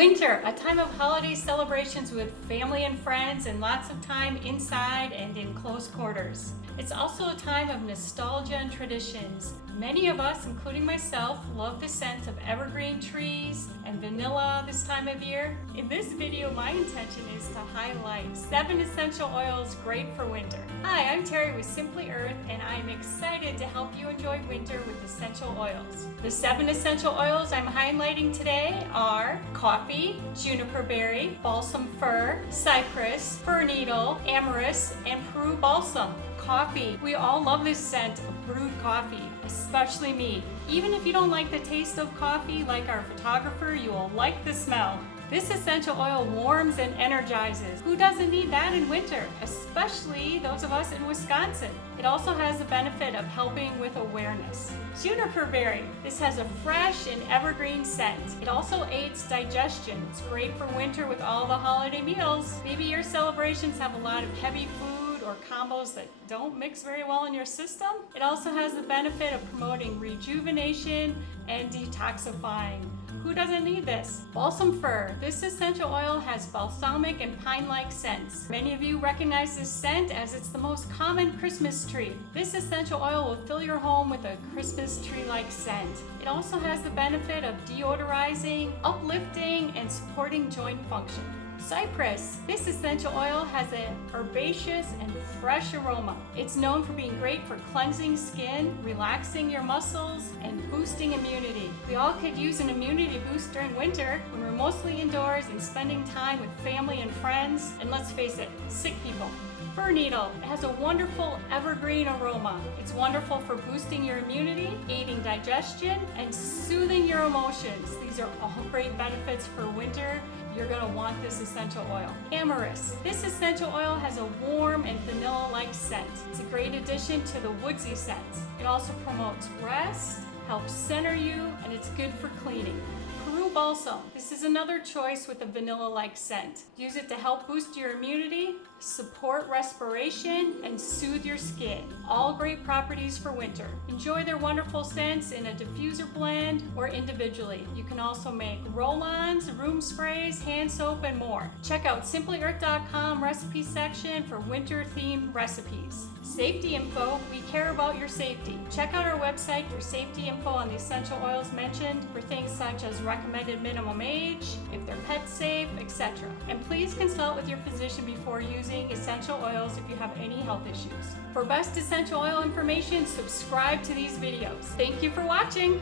Winter, a time of holiday celebrations with family and friends and lots of time inside and in close quarters. It's also a time of nostalgia and traditions. Many of us, including myself, love the scent of evergreen trees and vanilla this time of year. In this video, my intention is to highlight 7 essential oils great for winter. Hi, I'm Terry with Simply Earth, and I'm excited to help you enjoy winter with essential oils. The 7 essential oils I'm highlighting today are coffee, juniper berry, balsam fir, cypress, fir needle, amyris, and Peru balsam. Coffee. We all love this scent of brewed coffee, especially me. Even if you don't like the taste of coffee like our photographer, you will like the smell. This essential oil warms and energizes. Who doesn't need that in winter, especially those of us in Wisconsin? It also has the benefit of helping with awareness. Juniper berry. This has a fresh and evergreen scent. It also aids digestion. It's great for winter with all the holiday meals. Maybe your celebrations have a lot of heavy food or combos that don't mix very well in your system. It also has the benefit of promoting rejuvenation and detoxifying. Who doesn't need this? Balsam fir. This essential oil has balsamic and pine-like scents. Many of you recognize this scent as it's the most common Christmas tree. This essential oil will fill your home with a Christmas tree-like scent. It also has the benefit of deodorizing, uplifting, and supporting joint function. Cypress. This essential oil has an herbaceous and fresh aroma. It's known for being great for cleansing skin, relaxing your muscles, and boosting immunity. We all could use an immunity boost during winter when we're mostly indoors and spending time with family and friends, and let's face it, sick people. Fir needle. It has a wonderful evergreen aroma. It's wonderful for boosting your immunity, aiding digestion, and soothing your emotions. These are all great benefits for winter. You're going to want this essential oil. Amyris. This essential oil has a warm and vanilla-like scent. It's a great addition to the woodsy scents. It also promotes rest, helps center you, and it's good for cleaning. Peru balsam. This is another choice with a vanilla-like scent. Use it to help boost your immunity, support respiration, and soothe your skin. All great properties for winter. Enjoy their wonderful scents in a diffuser blend or individually. You can also make roll-ons, room sprays, hand soap, and more. Check out simplyearth.com recipe section for winter-themed recipes. Safety info. We care about your safety. Check out our website for safety info on the essential oils mentioned for things such as recommended minimum age, if they're pet safe, etc. And please consult with your physician before using essential oils if you have any health issues. For best essential oil information, subscribe to these videos. Thank you for watching.